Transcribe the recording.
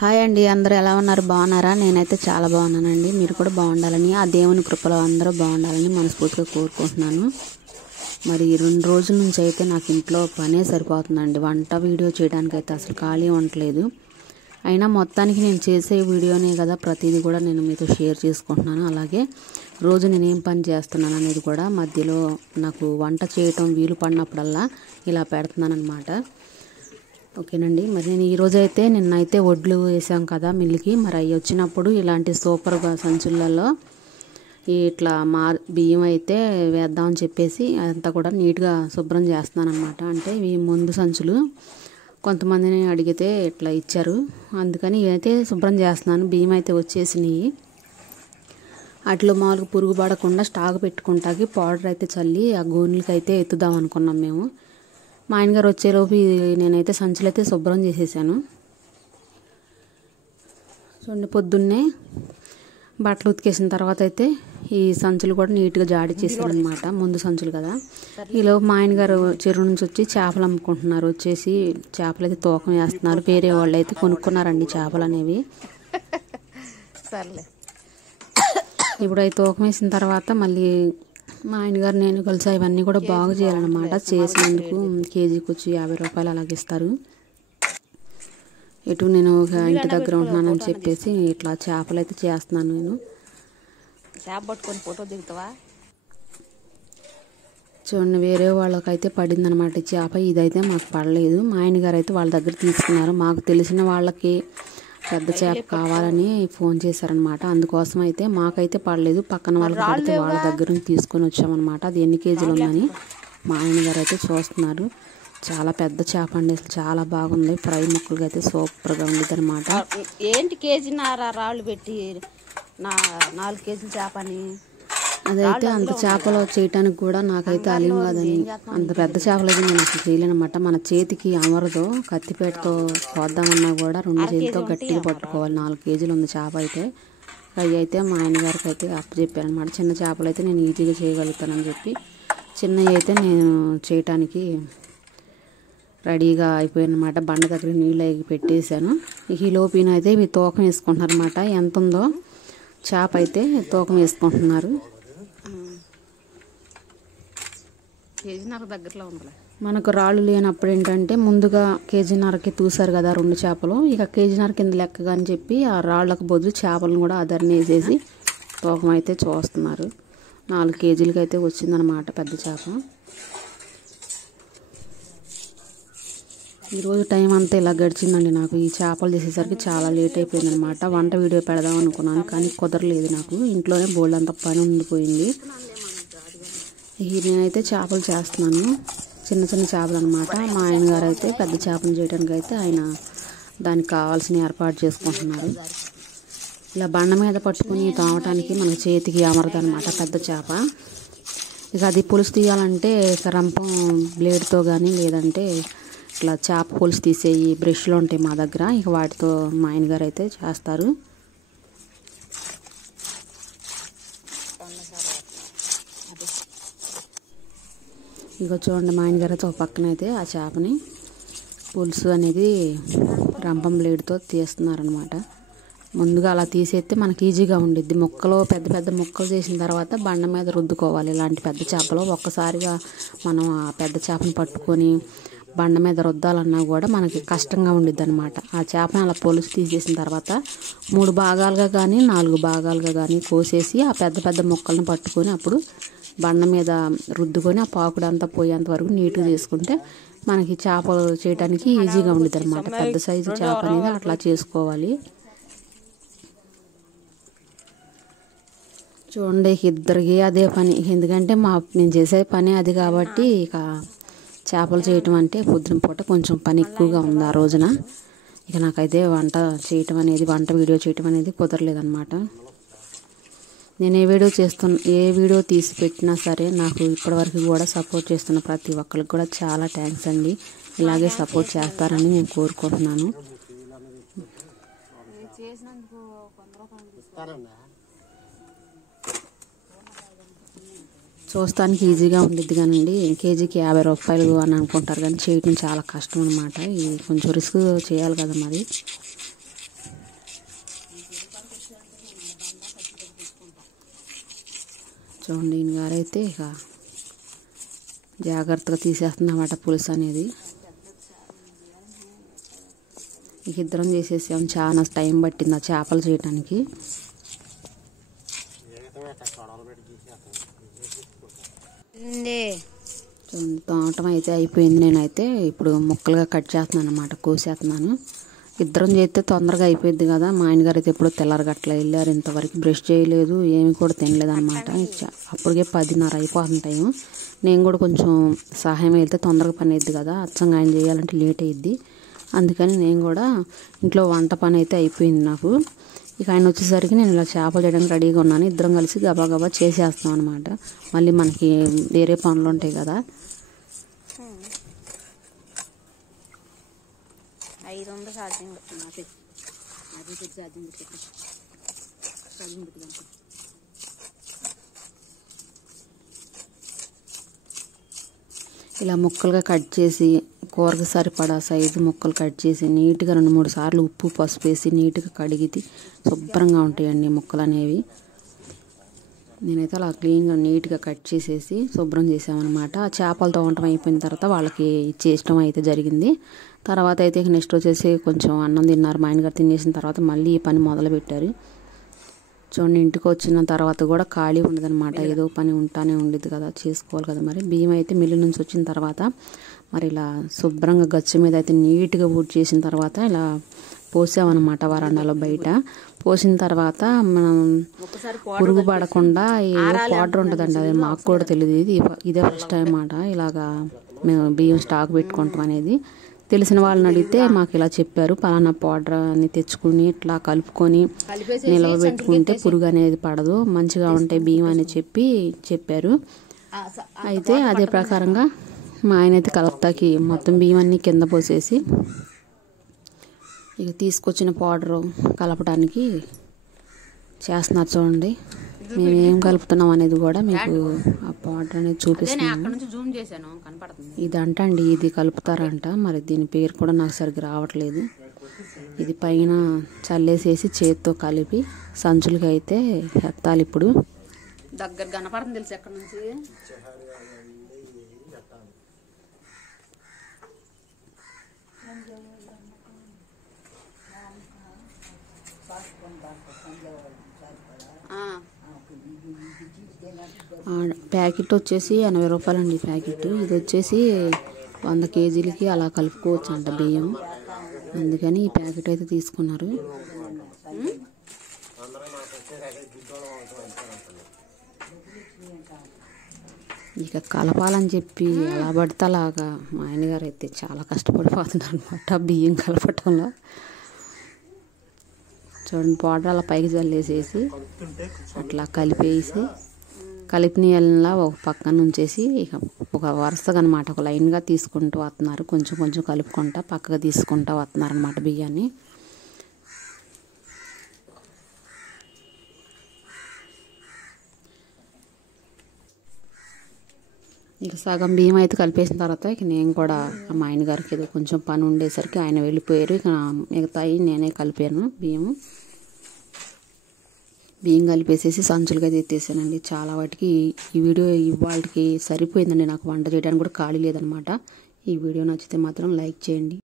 Hi అండి, అందరూ ఎలా ఉన్నారు? బాగున్నారా? నేనైతే చాలా బాగున్నానండి. మీరు కూడా బాగుండాలని, ఆ దేవుని కృపలో అందరూ బాగుండాలని మనస్ఫూర్తిగా కోరుకుంటున్నాను. మరి 2 రోజుల నుంచి అయితే నాకు ఇంట్లో పనే సరిపోతుందండి. వంట వీడియో చేయడానికి అయితే అసలు ఖాళీ ఉండట్లేదు. అయినా మొత్తానికి నేను చేసే వీడియోనే కదా, ప్రతిదీ కూడా నేను మీతో షేర్ చేసుకుంటున్నాను. అలాగే రోజు నేనేం పని చేస్తున్నాను అనేది కూడా మధ్యలో నాకు వంట చేయటం వీలు పడినప్పుడల్లా ఇలా పెడుతున్నాను అనమాట. ఓకేనండి. మరి నేను ఈరోజైతే నిన్నైతే వడ్లు వేసాం కదా మిల్లుకి, మరి అవి వచ్చినప్పుడు ఇలాంటి సూపర్గా సంచులలో ఇట్లా బియ్యం అయితే వేద్దామని చెప్పేసి అదంతా కూడా నీట్గా శుభ్రం చేస్తున్నాను అనమాట. అంటే ఇవి ముందు సంచులు కొంతమందిని అడిగితే ఇట్లా ఇచ్చారు, అందుకని ఇవైతే శుభ్రం చేస్తున్నాను. బియ్యం అయితే వచ్చేసినాయి. అట్లా మామూలుగా పురుగు పడకుండా స్టాక్ పెట్టుకుంటాకి పౌడర్ అయితే చల్లి ఆ గోనెలకి అయితే ఎత్తుదాం అనుకున్నాం మేము. మా ఆయనగారు వచ్చేలోపు నేనైతే సంచులు అయితే శుభ్రం చేసేసాను. చూడండి, పొద్దున్నే బట్టలు ఉతికేసిన తర్వాత అయితే ఈ సంచులు కూడా నీట్గా జాడి చేశాను అనమాట. ముందు సంచులు కదా. ఈలోపు మా ఆయనగారు చెరువు నుంచి వచ్చి చేపలు అమ్ముకుంటున్నారు. వచ్చేసి చేపలు అయితే తూకం వేస్తున్నారు. వేరే వాళ్ళు అయితే కొనుక్కున్నారండి చేపలు అనేవి. సర్లే, ఇప్పుడు అవి తూకం వేసిన తర్వాత మళ్ళీ మా ఆయనగారు నేను కలిసి ఇవన్నీ కూడా బాగు చేయాలన్నమాట. చేసినందుకు కేజీకి వచ్చి 50 రూపాయలు అలాగే ఇస్తారు. ఇటు నేను ఒక ఇంటి దగ్గర ఉంటున్నానని చెప్పేసి ఇట్లా చేపలు అయితే చేస్తున్నాను. నేను చేప పట్టుకొని ఫోటో దిగుతావా? చూడండి, వేరే వాళ్ళకైతే పడిందనమాట ఈ చేప. ఇదైతే మాకు పడలేదు. మా ఆయనగారు అయితే వాళ్ళ దగ్గర తీసుకున్నారు. మాకు తెలిసిన వాళ్ళకి పెద్ద చేప కావాలని ఫోన్ చేశారనమాట. అందుకోసం అయితే మాకైతే పడలేదు, పక్కన వాళ్ళకి పడితే వాళ్ళ దగ్గర నుంచి తీసుకొని వచ్చామన్నమాట. అది ఎన్ని కేజీలు ఉందని మా ఆయనగారు అయితే చూస్తున్నారు. చాలా పెద్ద చేప అండి, అసలు చాలా బాగుంది. ఫ్రై ముక్కలుగా అయితే సూపర్గా ఉండేది అనమాట. ఏంటి కేజీన్నర రాళ్ళు పెట్టి 4 కేజీల చేపని? అదైతే అంత చేపలు చేయటానికి కూడా నాకైతే అలీం కాదని, అంత పెద్ద చేపలు అయితే నేను అసలు చేయలేనమాట. మన చేతికి అమరదు. కత్తిపేటతో కోద్దామన్నా కూడా 2 చేతులతో గట్టిగా పట్టుకోవాలి. 4 కేజీలు ఉంది చేప అయితే. అవి అయితే మా ఆయనగారికి అయితే అప్పచెప్పానమాట. చిన్న చేపలు అయితే నేను ఈజీగా చేయగలుగుతానని చెప్పి చిన్నవి అయితే నేను చేయటానికి రెడీగా అయిపోయానమాట. బండ దగ్గర నీళ్ళు అవి పెట్టేశాను. ఈ లోపీన అయితే ఇవి తూకం వేసుకుంటున్నారు అనమాట. ఎంత ఉందో చేప అయితే తూకం వేసుకుంటున్నారు. కేజీన్నర దగ్గరలో ఉందిలే. మనకు రాళ్ళు లేనప్పుడు ఏంటంటే ముందుగా కేజీన్నరకి తూసారు కదా 2 చేపలు, ఇక కేజీన్నర కింద లెక్కగా అని చెప్పి ఆ రాళ్లకు బదులు చేపలను కూడా అదర్ని వేసేసి తూకం అయితే చూస్తున్నారు. 4 కేజీలకి అయితే వచ్చిందనమాట పెద్ద చేప. ఈరోజు టైం అంతా ఇలా గడిచిందండి నాకు. ఈ చేపలు చేసేసరికి చాలా లేట్ అయిపోయింది అనమాట. వంట వీడియో పెడదాం అనుకున్నాను కానీ కుదరలేదు నాకు. ఇంట్లోనే బోల్డ్ అంత పని ఉండిపోయింది. నేనైతే చేపలు చేస్తున్నాను, చిన్న చిన్న చేపలు అనమాట. మా ఆయనగారు అయితే పెద్ద చేపలు చేయడానికి అయితే ఆయన దానికి కావాల్సిన ఏర్పాటు చేసుకుంటున్నారు. ఇలా బండ మీద పట్టుకుని తోమటానికి మన చేతికి అమరదనమాట పెద్ద చేప. ఇక అది పులుసు తీయాలంటే రంపం బ్లేడ్తో కానీ లేదంటే ఇట్లా చేప పులుసు తీసేయి బ్రష్లు ఉంటాయి మా దగ్గర, ఇక వాటితో మా ఆయనగారు అయితే చేస్తారు. ఇక చూడండి, మా ఆయనగారు అయితే ఒక పక్కన అయితే ఆ చేపని పులుసు అనేది రంపం బ్లేడ్తో తీస్తున్నారనమాట. ముందుగా అలా తీసేస్తే మనకి ఈజీగా ఉండిద్ది. ముక్కలు పెద్ద పెద్ద ముక్కలు చేసిన తర్వాత బండ మీద రుద్దుకోవాలి. ఇలాంటి పెద్ద చేపలు ఒక్కసారిగా మనం ఆ పెద్ద చేపను పట్టుకొని బండ మీద రుద్దాలన్నా కూడా మనకి కష్టంగా ఉండిద్ది అనమాట. ఆ చేపను అలా పులుసు తీసేసిన తర్వాత 3 భాగాలుగా కానీ 4 భాగాలుగా కానీ కోసేసి ఆ పెద్ద పెద్ద ముక్కలను పట్టుకొని అప్పుడు బండ మీద రుద్దుకొని ఆ పాకుడు అంతా పోయేంత వరకు నీట్గా చేసుకుంటే మనకి చేపలు చేయడానికి ఈజీగా ఉండిద్ది అనమాట. పెద్ద సైజు చేప అనేది అట్లా చేసుకోవాలి. చూడండి, ఇద్దరికి అదే పని. ఎందుకంటే నేను చేసే పని అది కాబట్టి ఇక చేపలు చేయటం అంటే పొద్దున పూట కొంచెం పని ఎక్కువగా ఉంది ఆ రోజున. ఇక నాకైతే వంట వీడియో చేయటం అనేది కుదరలేదన్నమాట. నేను ఏ వీడియో తీసి పెట్టినా సరే నాకు ఇప్పటివరకు కూడా సపోర్ట్ చేస్తున్న ప్రతి ఒక్కరికి కూడా చాలా థ్యాంక్స్ అండి. ఇలాగే సపోర్ట్ చేస్తారని నేను కోరుకుంటున్నాను. చూస్తానికి ఈజీగా ఉండిద్ది కానండి, కేజీకి 50 రూపాయలు అని అనుకుంటారు కానీ చేయటం చాలా కష్టం అనమాట. ఇది కొంచెం రిస్క్ చేయాలి కదా మరి. చూడండి ఈయన గారైతే ఇక జాగ్రత్తగా తీసేస్తున్నమాట పులుసు అనేది. ఇక ఇద్దరం చేసేసాం. చాలా టైం పట్టింది ఆ చేపలు చేయటానికి. చూడండి తోటం అయితే అయిపోయింది. నేనైతే ఇప్పుడు ముక్కలుగా కట్ చేస్తున్నాను అన్నమాట, కోసేస్తున్నాను. ఇద్దరం చేస్తే తొందరగా అయిపోయింది కదా. మా ఆయన గారు అయితే ఎప్పుడో తెల్లారగట్ల వెళ్ళారు, ఇంతవరకు బ్రష్ చేయలేదు, ఏమి కూడా తినలేదు అనమాట. అప్పటికే 10:30 అయిపోతుంది టైం. నేను కూడా కొంచెం సహాయం వెళ్తే తొందరగా పని అయ్యిద్ది కదా, అచ్చంగా ఆయన చేయాలంటే లేట్ అయ్యిద్ది. అందుకని నేను కూడా ఇంట్లో వంట పని అయితే అయిపోయింది నాకు. ఇక ఆయన వచ్చేసరికి నేను ఇలా చేపలు చేయడానికి రెడీగా ఉన్నాను. ఇద్దరం కలిసి గబా గబా చేసేస్తాం అనమాట. మళ్ళీ మనకి వేరే పనులు ఉంటాయి కదా. 500 సాధ్యం ఇలా ముక్కలుగా కట్ చేసి కూరకు సరిపడా సైజు ముక్కలు కట్ చేసి నీట్గా 2-3 సార్లు ఉప్పు పసుపు వేసి నీట్గా కడిగితే శుభ్రంగా ఉంటాయండి ముక్కలు అనేవి. నేనైతే అలా క్లీన్గా నీట్గా కట్ చేసేసి శుభ్రం చేసామన్నమాట. ఆ చేపలతో వంటం అయిపోయిన తర్వాత వాళ్ళకి ఇచ్చేయడం అయితే జరిగింది. తర్వాత అయితే నెక్స్ట్ వచ్చేసి కొంచెం అన్నం తిన్నారు. మా ఆయన గారు తినేసిన తర్వాత మళ్ళీ ఈ పని మొదలు పెట్టారు. చూడండి ఇంటికి వచ్చిన తర్వాత కూడా ఖాళీ ఉండదన్నమాట, ఏదో పని ఉంటానే ఉండేది కదా, చేసుకోవాలి కదా. మరి బియ్యం అయితే మిల్లు నుంచి వచ్చిన తర్వాత మరి ఇలా శుభ్రంగా గచ్చు మీద అయితే నీట్గా ఊడ్ చేసిన తర్వాత ఇలా పోసామన్నమాట వరండాలో బయట. పోసిన తర్వాత మనం పురుగు పడకుండా పౌడర్ ఉంటుందండి, అది మాకు కూడా తెలియదు. ఇదే ఫస్ట్ టైం అన్నమాట ఇలాగా మేము బియ్యం స్టాక్ పెట్టుకుంటాం అనేది. తెలిసిన వాళ్ళని అడిగితే మాకు ఇలా చెప్పారు, పలానా పౌడర్ అని తెచ్చుకుని ఇట్లా కలుపుకొని నిలవబెట్టుకుంటే పురుగు అనేది పడదు, మంచిగా ఉంటాయి బియ్యం అని చెప్పారు. అయితే అదే ప్రకారంగా మా ఆయన అయితే కలుపుతాకి మొత్తం బియ్యం అన్నీ కింద పోసేసి ఇక తీసుకొచ్చిన పౌడర్ కలపడానికి చేస్తున్నారు. చూడండి మేము ఏం కలుపుతున్నాం అనేది కూడా మీకు ఆ పౌడర్ అనేది చూపిస్తున్నాను. ఇదంట అండి, ఇది కలుపుతారంట. మరి దీని పేరు కూడా నాకు సరిగ్గా రావట్లేదు. ఇది పైన చల్లేసేసి చేతితో కలిపి సంచులకి అయితే ఎత్తాలి. ఇప్పుడు దగ్గర కనపడుతుంది తెలుసు ఎక్కడి నుంచి. ప్యాకెట్ వచ్చేసి 80 రూపాయలండి ప్యాకెట్. ఇది వచ్చేసి 100 కేజీలకి అలా కలుపుకోవచ్చు అంట బియ్యం, అందుకని ఈ ప్యాకెట్ అయితే తీసుకున్నారు. ఇక కలపాలని చెప్పి ఎలా పడితే అలాగా మా ఆయన గారు అయితే చాలా కష్టపడిపోతున్నారు అనమాట బియ్యం కలపటంలో. చూడండి పౌడర్ అలా పైకి జల్లేసేసి అట్లా కలిపిన ఒక పక్కన ఉంచేసి ఇక ఒక వరుసగా అనమాట ఒక లైన్గా తీసుకుంటూ వస్తున్నారు. కొంచెం కొంచెం కలుపుకుంటా పక్కగా తీసుకుంటూ వస్తున్నారు అనమాట బియ్యాన్ని. ఇక సగం బియ్యం అయితే కలిపేసిన తర్వాత ఇక నేను కూడా మా ఆయన గారికి ఏదో కొంచెం పని ఉండేసరికి ఆయన వెళ్ళిపోయారు. ఇక మిగతాయి నేనే కలిపాను బియ్యం కలిపేసేసి సంచులుగా తెచ్చేసానండి. చాలా వాటికి ఈ వీడియో ఇవాళకి సరిపోయిందండి. నాకు వంట చేయడానికి కూడా ఖాళీ లేదనమాట. ఈ వీడియో నచ్చితే మాత్రం లైక్ చేయండి.